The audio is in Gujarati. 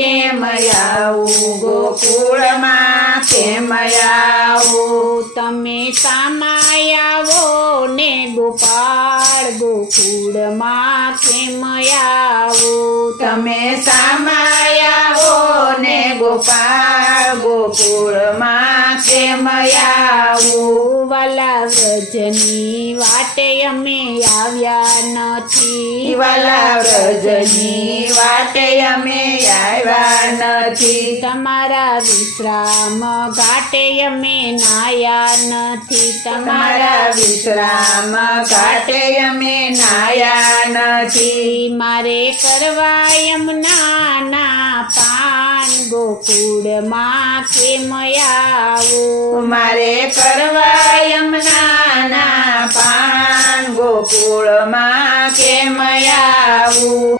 કેમ આવું ગોકુળમાં કેમ આવું તમે સામાય આવો ને ગોપાળ ગોકુળમાં કેમ આવો તમે સામાય આવો ને ગોપાળ ગોકુળમાં કેમ આવું વાલા વ્રજની વાટે અમે આવ્યા નથી વાલા વ્રજની વાટે અમે આવ્યા નથી તમારા વિશ્રામ ઘાટે અમે નાયા નથી તમારા વિશ્રામ ઘાટે અમે નાયા નથી મારે કરવા યમુનાના પાન ગોકુળમાં કેમ આવું મારે કરવા યમુનાના પાન ગોકુળમાં કેમ આવું